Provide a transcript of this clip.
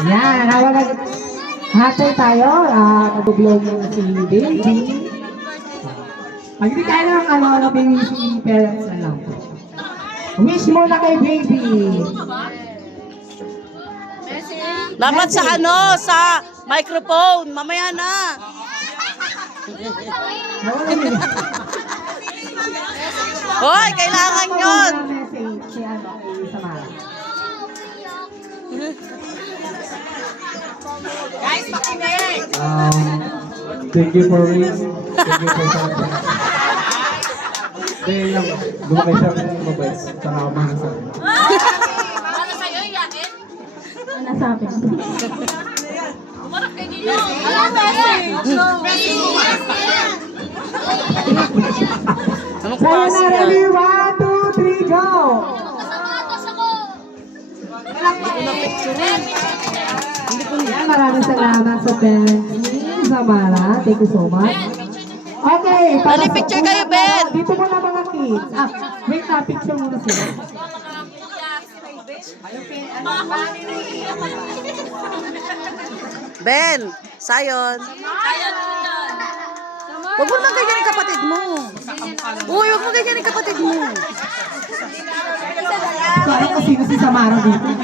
Yan, hatay tayo. Nag-vlog na si Baby. Pag hindi kaya ng baby si parents na lang. Wish mo na kay Baby. Dapat sa sa microphone. Mamaya na. Hoy, kailangan yun. Message si Samara. Guys, pakinig. Thank you for raising. Thank you for something. Dahil lang, lumaki siya ng mabait. Saka mahal sa akin. Para sa'yo, yakin? Ano sa akin? Umarap kayo dito. Anong klase Sayonara, yan? ready? 1, 2, 3, go! Yan, maraming salamat sa parents ni Samara. Thank you so much. Okay. Dali, picture kayo, Ben. Dito muna mga kids. Wait na, picture muna sila. Ben, sayon. Huwag mo nang ganyan yung kapatid mo. Uy, huwag mo ganyan yung kapatid mo. So, ayun kung sino si Samara dito.